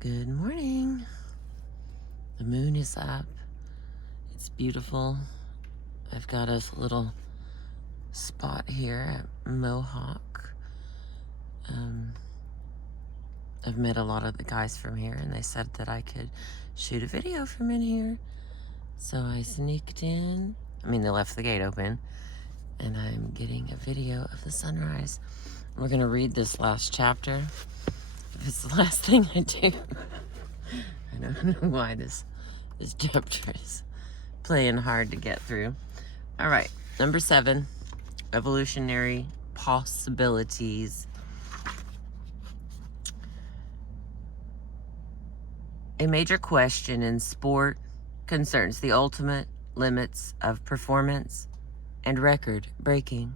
Good morning. The moon is up. It's beautiful. I've got us a little spot here at Mohawk. I've met a lot of the guys from here, and they said that I could shoot a video from in here. So I sneaked in. They left the gate open, and I'm getting a video of the sunrise. We're going to read this last chapter. If it's the last thing I do. I don't know why this chapter is playing hard to get through. All right, number 7, evolutionary possibilities. A major question in sport concerns the ultimate limits of performance and record breaking.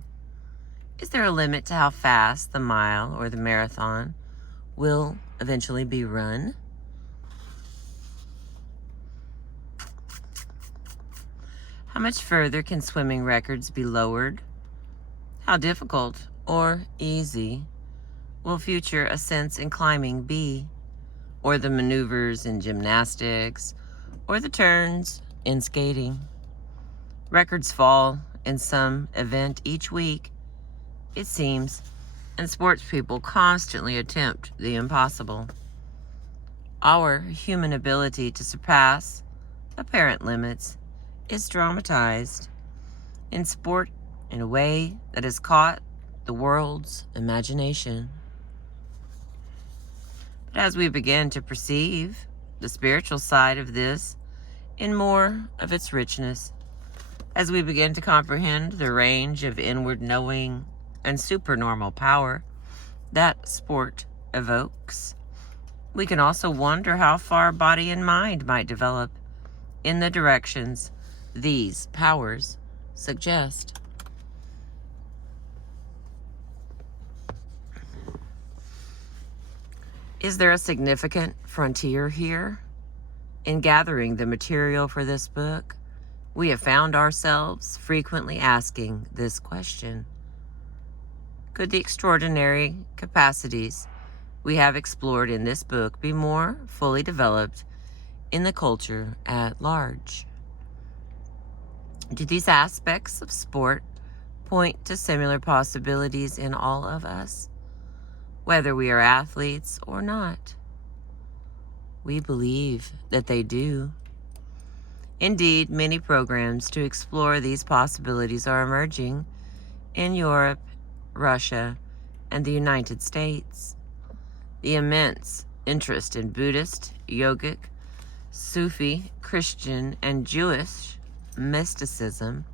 Is there a limit to how fast the mile or the marathon will eventually be run? How much further can swimming records be lowered? How difficult or easy will future ascents in climbing be? Or the maneuvers in gymnastics, or the turns in skating? Records fall in some event each week, it seems, and sports people constantly attempt the impossible. Our human ability to surpass apparent limits is dramatized in sport in a way that has caught the world's imagination. But as we begin to perceive the spiritual side of this in more of its richness, as we begin to comprehend the range of inward knowing and supernormal power that sport evokes, we can also wonder how far body and mind might develop in the directions these powers suggest. Is there a significant frontier here? In gathering the material for this book, we have found ourselves frequently asking this question. Could the extraordinary capacities we have explored in this book be more fully developed in the culture at large? Do these aspects of sport point to similar possibilities in all of us, whether we are athletes or not? We believe that they do. Indeed, many programs to explore these possibilities are emerging in Europe, Russia, and the United States. The immense interest in Buddhist, yogic, Sufi, Christian, and Jewish mysticism,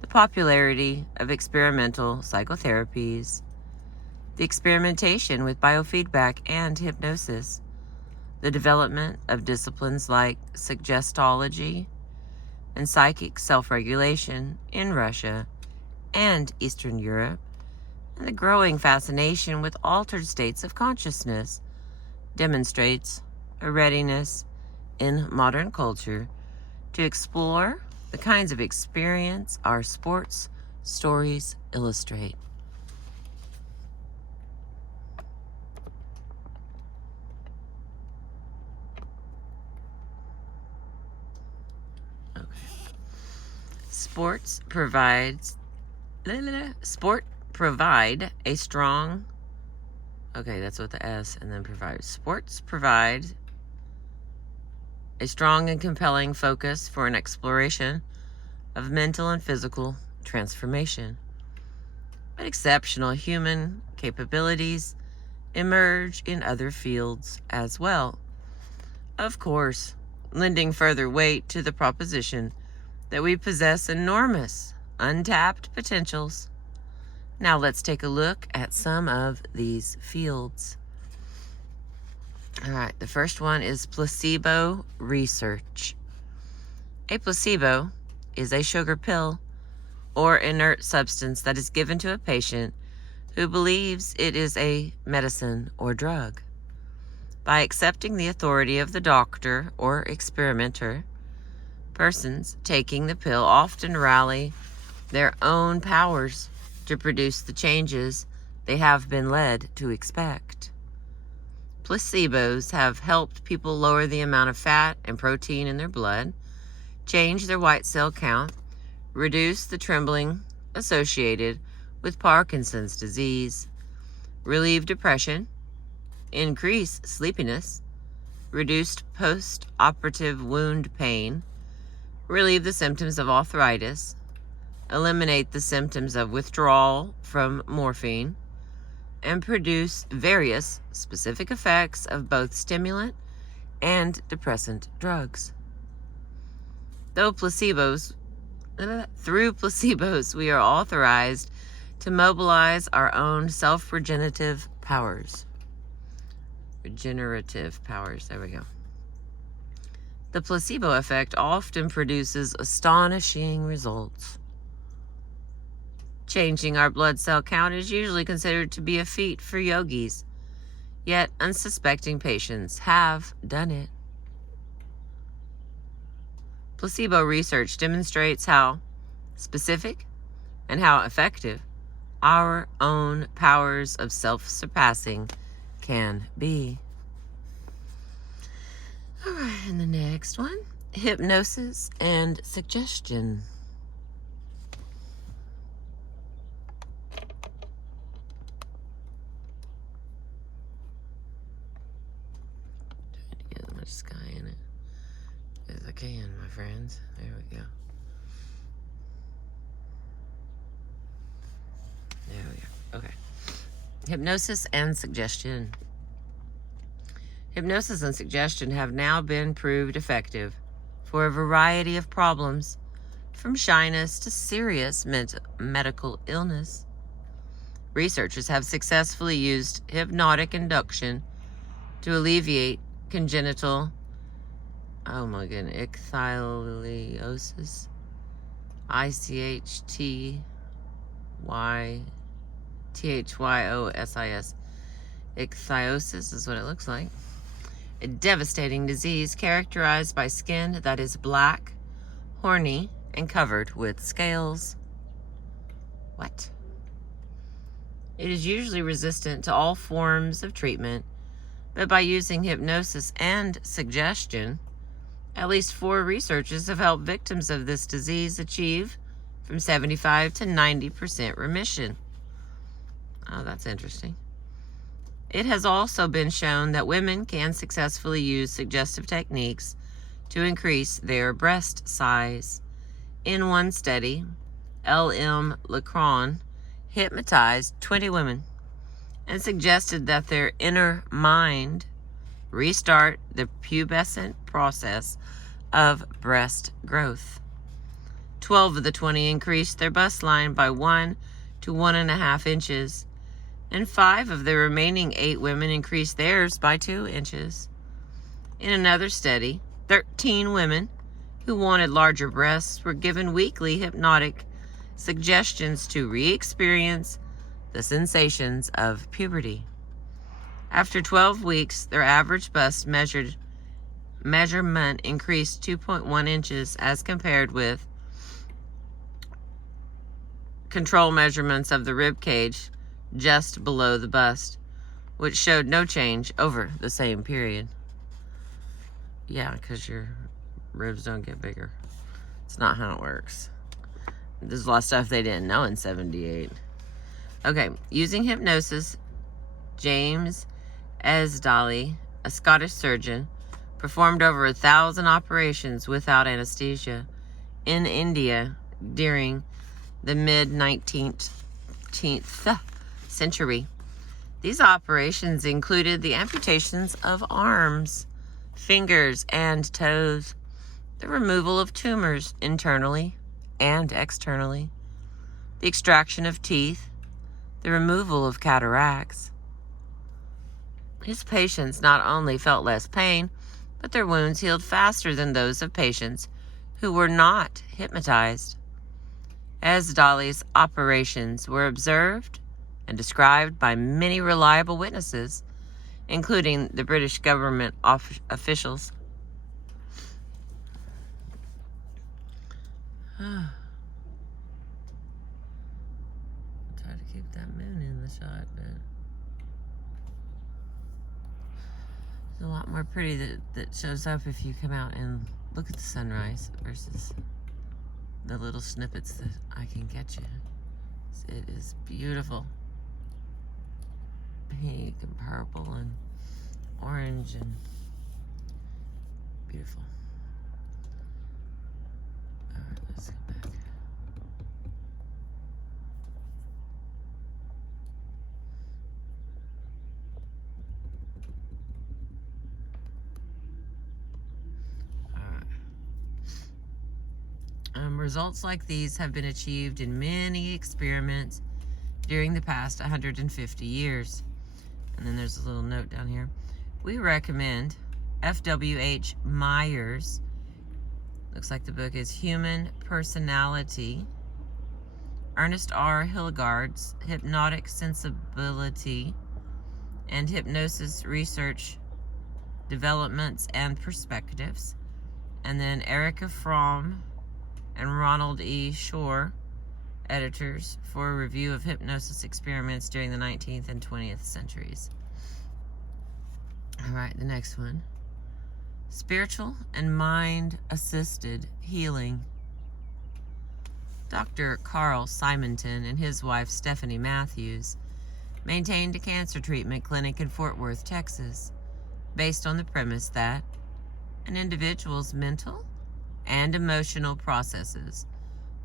the popularity of experimental psychotherapies, the experimentation with biofeedback and hypnosis, the development of disciplines like suggestology and psychic self-regulation in Russia and Eastern Europe, and the growing fascination with altered states of consciousness demonstrates a readiness in modern culture to explore the kinds of experience our sports stories illustrate. Okay. Sport provide a strong, okay, that's what the S and then provide. Sports provide a strong and compelling focus for an exploration of mental and physical transformation. But exceptional human capabilities emerge in other fields as well. Of course, lending further weight to the proposition that we possess enormous untapped potentials. Now let's take a look at some of these fields. All right, the first one is placebo research. A placebo is a sugar pill or inert substance that is given to a patient who believes it is a medicine or drug. By accepting the authority of the doctor or experimenter, persons taking the pill often rally their own powers to produce the changes they have been led to expect. Placebos have helped people lower the amount of fat and protein in their blood, change their white cell count, reduce the trembling associated with Parkinson's disease, relieve depression, increase sleepiness, reduce post-operative wound pain, relieve the symptoms of arthritis, eliminate the symptoms of withdrawal from morphine, and produce various specific effects of both stimulant and depressant drugs. Through placebos, we are authorized to mobilize our own self-regenerative powers. Regenerative powers, there we go. The placebo effect often produces astonishing results. Changing our blood cell count is usually considered to be a feat for yogis, yet unsuspecting patients have done it. Placebo research demonstrates how specific and how effective our own powers of self-surpassing can be. All right, and the next one, hypnosis and suggestion. Trying to get as much sky in it as I can, my friends. There we go. There we go. Okay. Hypnosis and suggestion. Hypnosis and suggestion have now been proved effective for a variety of problems, from shyness to serious medical illness. Researchers have successfully used hypnotic induction to alleviate congenital, ichthyoliosis, ichthyiosis. Ichthyosis is what it looks like. A devastating disease characterized by skin that is black, horny, and covered with scales. What? It is usually resistant to all forms of treatment, but by using hypnosis and suggestion, at least 4 researchers have helped victims of this disease achieve from 75 to 90% remission. Oh, that's interesting. It has also been shown that women can successfully use suggestive techniques to increase their breast size. In one study, L.M. Lacron hypnotized 20 women and suggested that their inner mind restart the pubescent process of breast growth. 12 of the 20 increased their bust line by 1 to 1.5 inches, and 5 of the remaining 8 women increased theirs by 2 inches. In another study, 13 women who wanted larger breasts were given weekly hypnotic suggestions to re-experience the sensations of puberty. After 12 weeks, their average bust measurement increased 2.1 inches as compared with control measurements of the rib cage just below the bust, which showed no change over the same period. Yeah, because your ribs don't get bigger. It's not how it works. There's a lot of stuff they didn't know in 78. Okay, using hypnosis, James Esdaly, a Scottish surgeon, performed over 1,000 operations without anesthesia in India during the mid-19th century. These operations included the amputations of arms, fingers, and toes, the removal of tumors internally and externally, the extraction of teeth, the removal of cataracts. His patients not only felt less pain, but their wounds healed faster than those of patients who were not hypnotized. Esdaly's operations were observed and described by many reliable witnesses, including the British government officials. Try to keep that moon in the shot, but It's a lot more pretty that shows up if you come out and look at the sunrise versus the little snippets that I can get you. It is beautiful. Pink and purple and orange and beautiful. All right, let's go back. Results like these have been achieved in many experiments during the past 150 years. And then there's a little note down here. We recommend F.W.H. Myers, looks like the book is Human Personality, Ernest R. Hilgard's Hypnotic Sensibility and Hypnosis Research Developments and Perspectives, and then Erica Fromm and Ronald E. Shore, editors, for a review of hypnosis experiments during the 19th and 20th centuries. All right, the next one. Spiritual and mind-assisted healing. Dr. Carl Simonton and his wife Stephanie Matthews maintained a cancer treatment clinic in Fort Worth, Texas, based on the premise that an individual's mental and emotional processes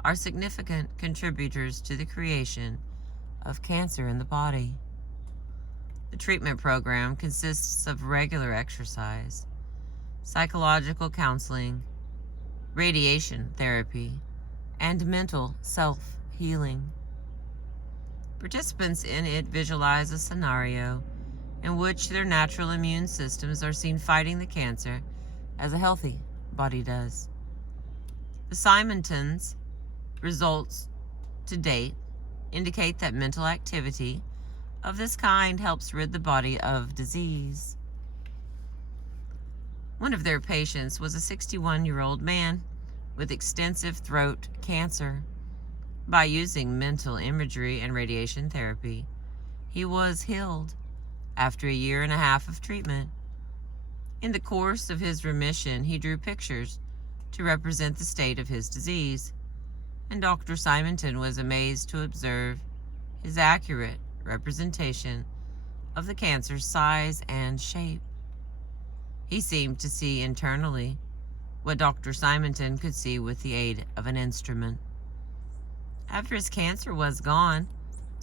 are significant contributors to the creation of cancer in the body. The treatment program consists of regular exercise, psychological counseling, radiation therapy, and mental self-healing. Participants in it visualize a scenario in which their natural immune systems are seen fighting the cancer as a healthy body does. The Simontons' results to date indicate that mental activity of this kind helps rid the body of disease. One of their patients was a 61-year-old man with extensive throat cancer. By using mental imagery and radiation therapy, he was healed after a year and a half of treatment. In the course of his remission, he drew pictures to represent the state of his disease, and Dr. Simonton was amazed to observe his accurate representation of the cancer's size and shape. He seemed to see internally what Dr. Simonton could see with the aid of an instrument. After his cancer was gone,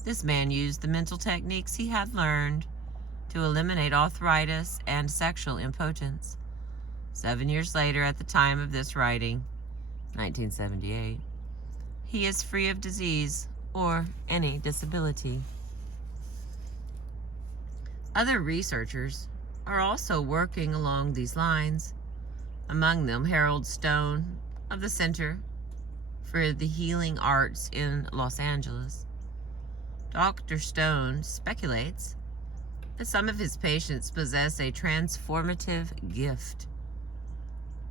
this man used the mental techniques he had learned to eliminate arthritis and sexual impotence. 7 years later, at the time of this writing, 1978, he is free of disease or any disability. Other researchers are also working along these lines, among them Harold Stone of the Center for the Healing Arts in Los Angeles. Dr. Stone speculates that some of his patients possess a transformative gift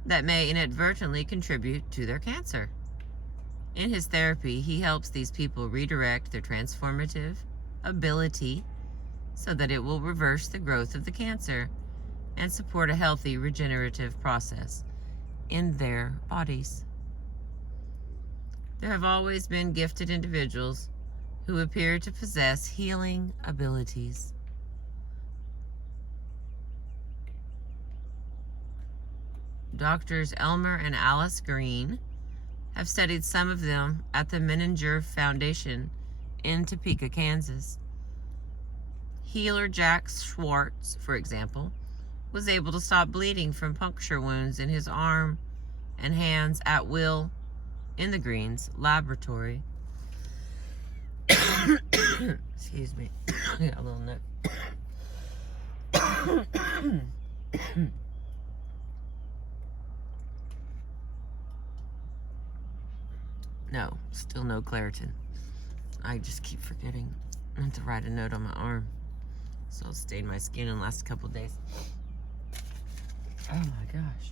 that may inadvertently contribute to their cancer. In his therapy, he helps these people redirect their transformative ability so that it will reverse the growth of the cancer and support a healthy regenerative process in their bodies. There have always been gifted individuals who appear to possess healing abilities. Doctors Elmer and Alice Green have studied some of them at the Menninger Foundation in Topeka, Kansas. Healer Jack Schwartz, for example, was able to stop bleeding from puncture wounds in his arm and hands at will in the Greens laboratory. Excuse me. I got a little note. No, still no Claritin. I just keep forgetting. I have to write a note on my arm, so it'll stain my skin in the last couple days. Oh my gosh.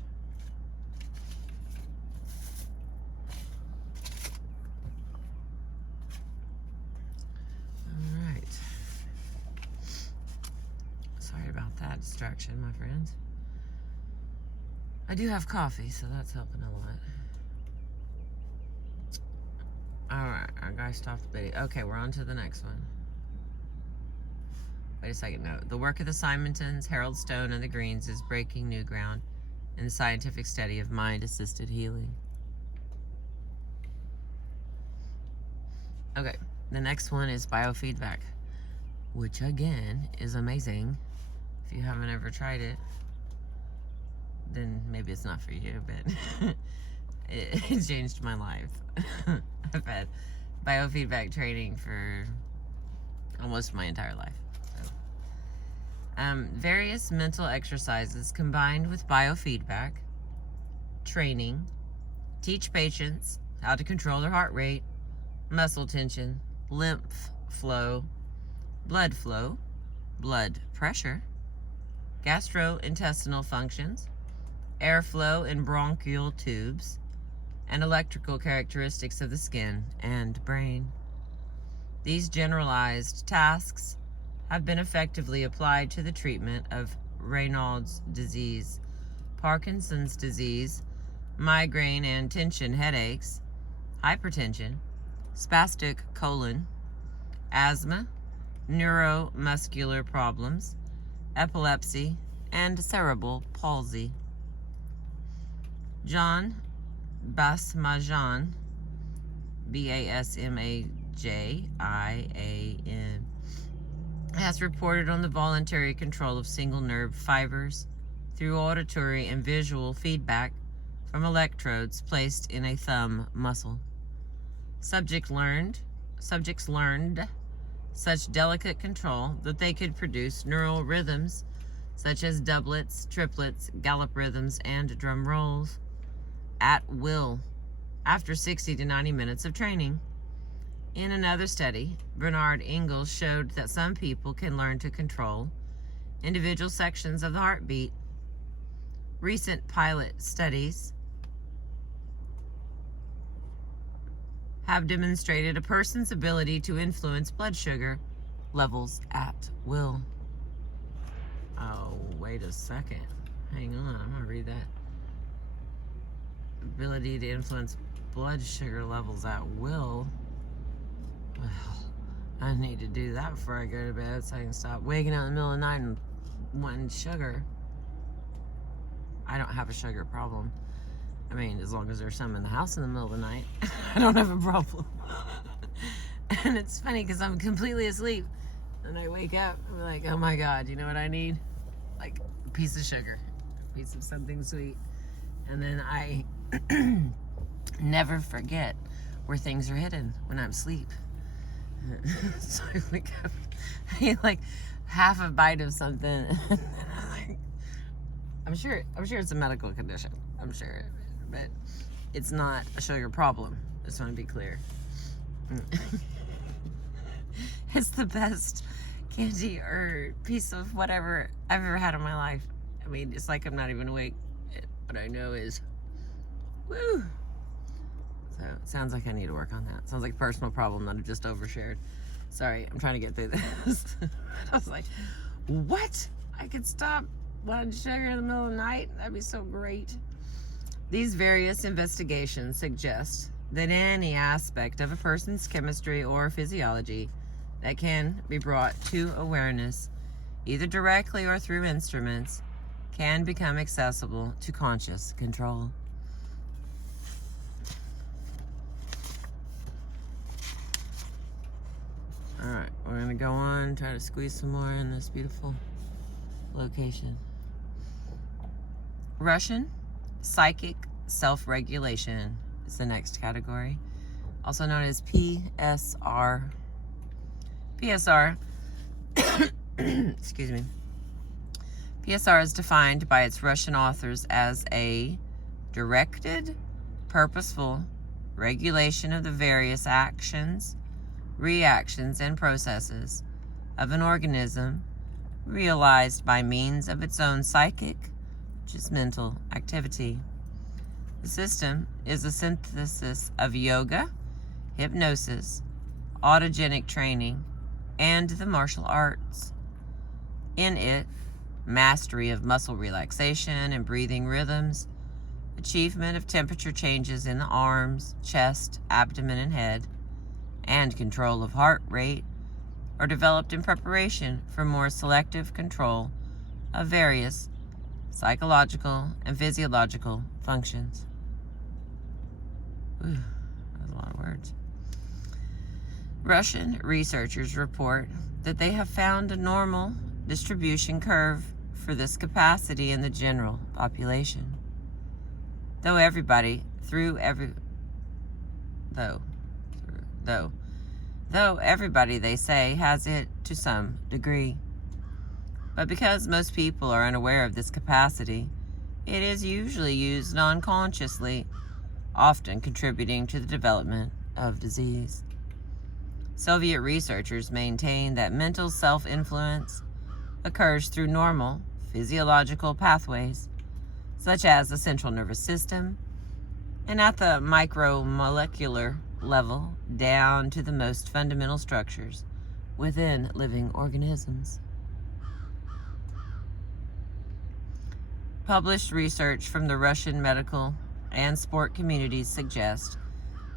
All right. Sorry about that distraction. distraction, my friends. I do have coffee, so that's helping a lot. Alright, our guy stopped the video. Okay, we're on to the next one. Wait a second, no. The work of the Simontons, Harold Stone, and the Greens is breaking new ground in the scientific study of mind-assisted healing. Okay, the next one is biofeedback, which again is amazing. If you haven't ever tried it, then maybe it's not for you, but it changed my life. I've had biofeedback training for almost my entire life. So. Various mental exercises combined with biofeedback training teach patients how to control their heart rate, muscle tension, lymph flow, blood pressure, gastrointestinal functions, airflow in bronchial tubes, and electrical characteristics of the skin and brain. These generalized tasks have been effectively applied to the treatment of Raynaud's disease, Parkinson's disease, migraine and tension headaches, hypertension, spastic colon, asthma, neuromuscular problems, epilepsy, and cerebral palsy. John Basmajian, Basmajian, has reported on the voluntary control of single nerve fibers through auditory and visual feedback from electrodes placed in a thumb muscle. Subjects learned such delicate control that they could produce neural rhythms such as doublets, triplets, gallop rhythms, and drum rolls at will after 60 to 90 minutes of training. In another study, Bernard Ingalls showed that some people can learn to control individual sections of the heartbeat. Recent pilot studies have demonstrated a person's ability to influence blood sugar levels at will. Oh, wait a second. Hang on, I'm gonna read that. Ability to influence blood sugar levels at will. Well, I need to do that before I go to bed so I can stop waking up in the middle of the night and wanting sugar. I don't have a sugar problem. I mean, as long as there's some in the house in the middle of the night, I don't have a problem. And it's funny because I'm completely asleep and I wake up and I'm like, oh my God, you know what I need? Like a piece of sugar, a piece of something sweet. And then I never forget where things are hidden when I'm asleep. So I wake up, I eat like half a bite of something. I'm sure it's a medical condition. I'm sure, but it's not a sugar problem. Just want to be clear. It's the best candy or piece of whatever I've ever had in my life. I mean, it's like I'm not even awake. What I know is, woo. So it sounds like I need to work on that. Sounds like a personal problem that I've just overshared. Sorry, I'm trying to get through this. I was like, what? I could stop blood sugar in the middle of the night? That'd be so great. These various investigations suggest that any aspect of a person's chemistry or physiology that can be brought to awareness, either directly or through instruments, can become accessible to conscious control. All right, we're gonna go on, try to squeeze some more in this beautiful location. Russian psychic self-regulation is the next category, also known as PSR. PSR, excuse me. PSR is defined by its Russian authors as a directed, purposeful regulation of the various actions, reactions, and processes of an organism realized by means of its own psychic, which is mental activity. The system is a synthesis of yoga, hypnosis, autogenic training, and the martial arts. In it, mastery of muscle relaxation and breathing rhythms, achievement of temperature changes in the arms, chest, abdomen, and head, and control of heart rate are developed in preparation for more selective control of various psychological and physiological functions. Ooh, that's a lot of words. Russian researchers report that they have found a normal distribution curve for this capacity in the general population. Though everybody, they say, has it to some degree. But because most people are unaware of this capacity, it is usually used non-consciously, often contributing to the development of disease. Soviet researchers maintain that mental self-influence occurs through normal physiological pathways, such as the central nervous system, and at the micromolecular level down to the most fundamental structures within living organisms. Published research from the Russian medical and sport communities suggests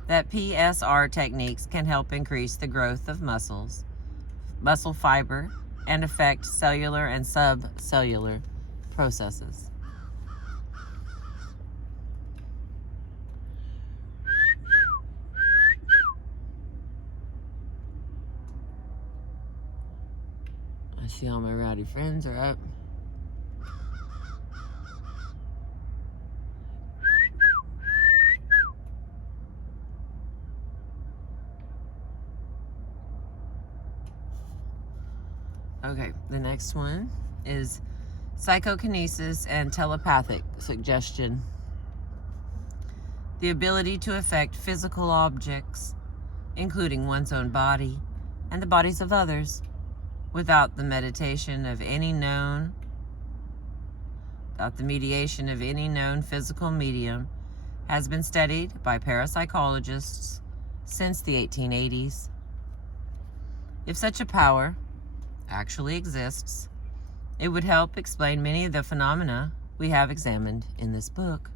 that PSR techniques can help increase the growth of muscle fiber, and affect cellular and subcellular processes. I see all my rowdy friends are up. Okay, the next one is psychokinesis and telepathic suggestion. The ability to affect physical objects, including one's own body and the bodies of others, without the mediation of any known, without the mediation of any known physical medium, has been studied by parapsychologists since the 1880s. If such a power actually exists, it would help explain many of the phenomena we have examined in this book.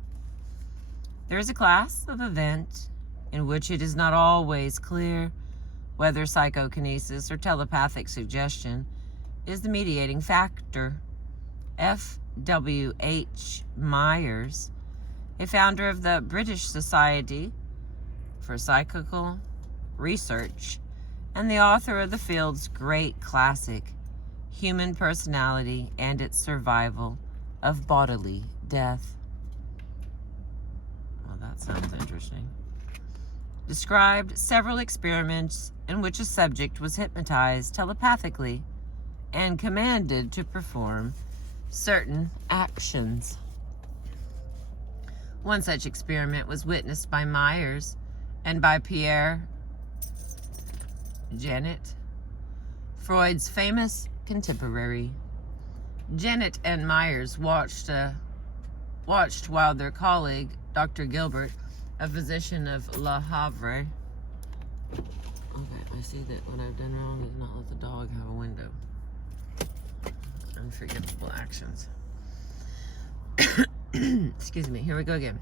There is a class of event in which it is not always clear whether psychokinesis or telepathic suggestion is the mediating factor. F.W.H. Myers, a founder of the British Society for Psychical Research and the author of the field's great classic, Human Personality and Its Survival of Bodily Death. Well, that sounds interesting. Described several experiments in which a subject was hypnotized telepathically and commanded to perform certain actions. One such experiment was witnessed by Myers and by Pierre Janet, Freud's famous contemporary. Janet and Myers watched while their colleague, Dr. Gilbert, a physician of Le Havre. Okay, I see that what I've done wrong is not let the dog have a window. Unforgivable actions. Excuse me, here we go again.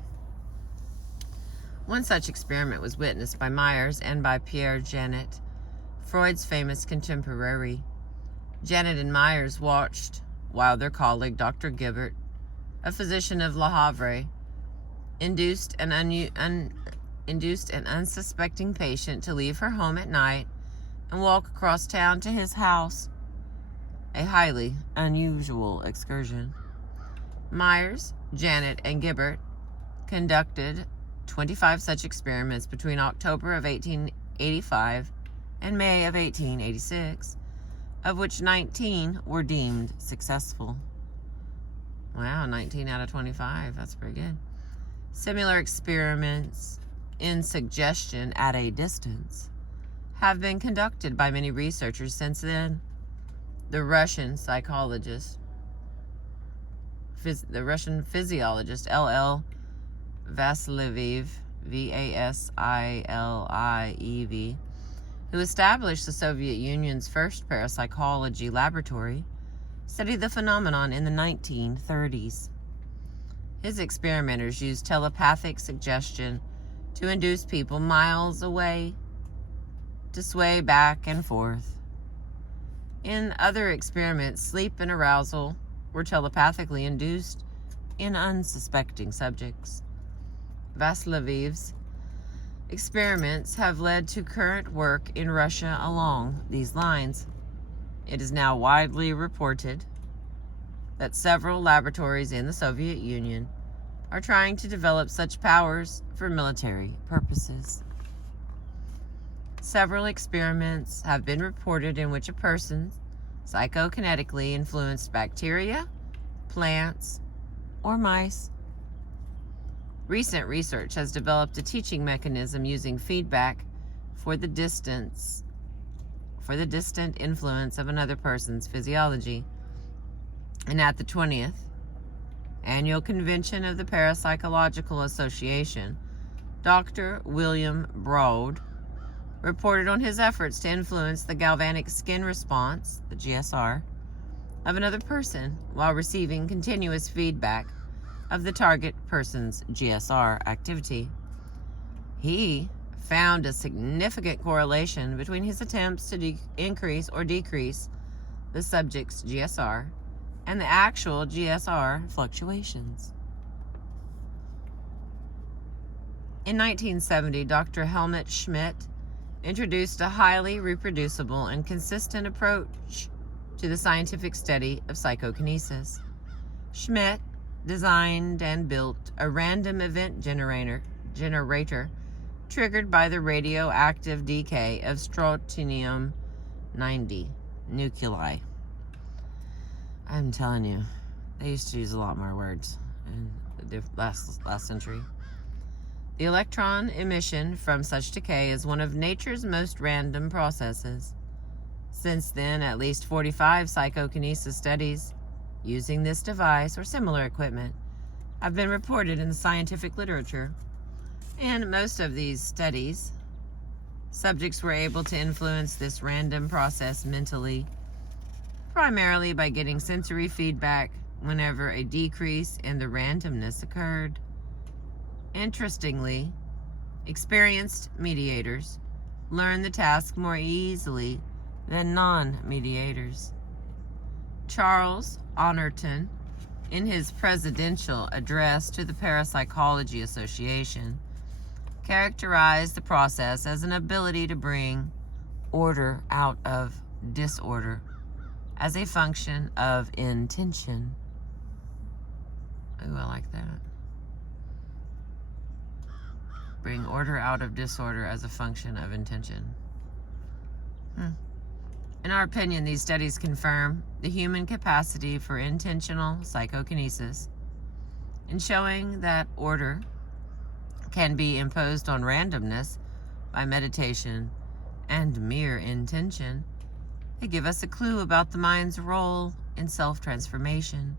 One such experiment was witnessed by Myers and by Pierre Janet, Freud's famous contemporary. Janet and Myers watched while their colleague, Dr. Gilbert, a physician of Le Havre, induced an unsuspecting patient to leave her home at night and walk across town to his house. A highly unusual excursion. Myers, Janet, and Gilbert conducted 25 such experiments between October of 1885 and May of 1886, of which 19 were deemed successful. Wow, 19 out of 25, that's pretty good. Similar experiments in suggestion at a distance have been conducted by many researchers since then. The Russian physiologist L.L. Vasiliev, Vasiliev, who established the Soviet Union's first parapsychology laboratory, studied the phenomenon in the 1930s. His experimenters used telepathic suggestion to induce people miles away to sway back and forth. In other experiments, sleep and arousal were telepathically induced in unsuspecting subjects. Vasilyev's experiments have led to current work in Russia along these lines. It is now widely reported that several laboratories in the Soviet Union are trying to develop such powers for military purposes. Several experiments have been reported in which a person psychokinetically influenced bacteria, plants, or mice. Recent research has developed a teaching mechanism using feedback for the distant influence of another person's physiology. And at the 20th Annual Convention of the Parapsychological Association, Dr. William Broad reported on his efforts to influence the galvanic skin response, the GSR, of another person while receiving continuous feedback of the target person's GSR activity. He found a significant correlation between his attempts to increase or decrease the subject's GSR and the actual GSR fluctuations. In 1970, Dr. Helmut Schmidt introduced a highly reproducible and consistent approach to the scientific study of psychokinesis. Schmidt designed and built a random event generator triggered by the radioactive decay of strontium-90 nuclei. I'm telling you, they used to use a lot more words in the last century. The electron emission from such decay is one of nature's most random processes. Since then, at least 45 psychokinesis studies using this device or similar equipment have been reported in the scientific literature. In most of these studies, subjects were able to influence this random process mentally, primarily by getting sensory feedback whenever a decrease in the randomness occurred. Interestingly, experienced mediators learn the task more easily than non-mediators. Charles Honorton, in his presidential address to the Parapsychology Association, characterized the process as an ability to bring order out of disorder as a function of intention. Ooh, I like that. Bring order out of disorder as a function of intention. In our opinion, these studies confirm the human capacity for intentional psychokinesis in showing that order can be imposed on randomness by meditation and mere intention. They give us a clue about the mind's role in self-transformation.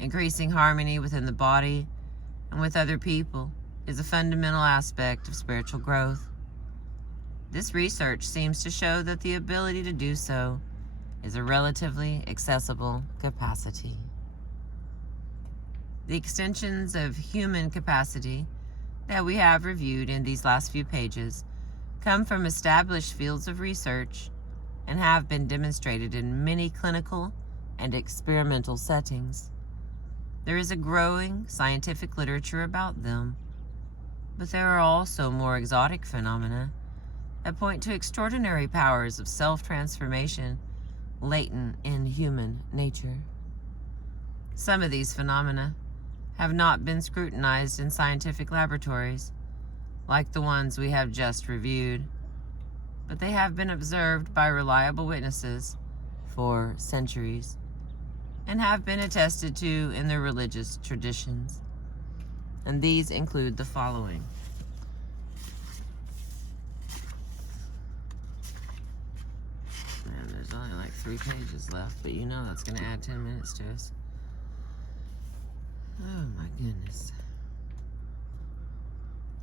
Increasing harmony within the body and with other people is a fundamental aspect of spiritual growth. This research seems to show that the ability to do so is a relatively accessible capacity. The extensions of human capacity that we have reviewed in these last few pages come from established fields of research and have been demonstrated in many clinical and experimental settings. There is a growing scientific literature about them, but there are also more exotic phenomena that point to extraordinary powers of self-transformation latent in human nature. Some of these phenomena have not been scrutinized in scientific laboratories, like the ones we have just reviewed, but they have been observed by reliable witnesses for centuries and have been attested to in their religious traditions. And these include the following. Man, there's only like 3 pages left, but you know that's going to add 10 minutes to us. Oh my goodness.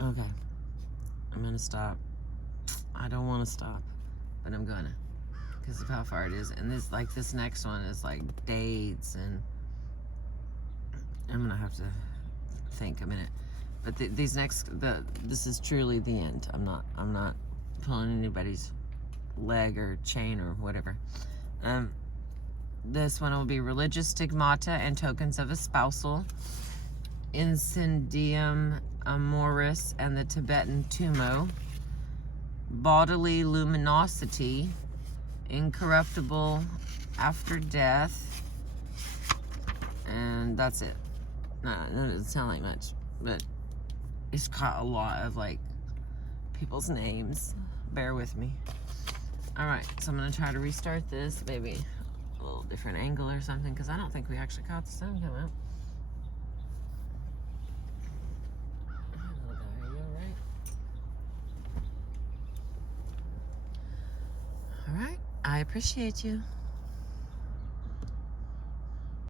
Okay. I'm going to stop. I don't want to stop, but I'm going to. because of how far it is. And this next one is like dates, and I'm gonna have to think a minute. But this is truly the end. I'm not pulling anybody's leg or chain or whatever. This one will be religious stigmata and tokens of espousal, incendium amoris and the Tibetan tumo, bodily luminosity, incorruptible after death, and that's it. No, that doesn't sound like much, but it's got a lot of like people's names. Bear with me. All right, so I'm gonna try to restart this, maybe a little different angle or something, because I don't think we actually caught the sun come out. Hey, little guy, are you all right? All right, I appreciate you.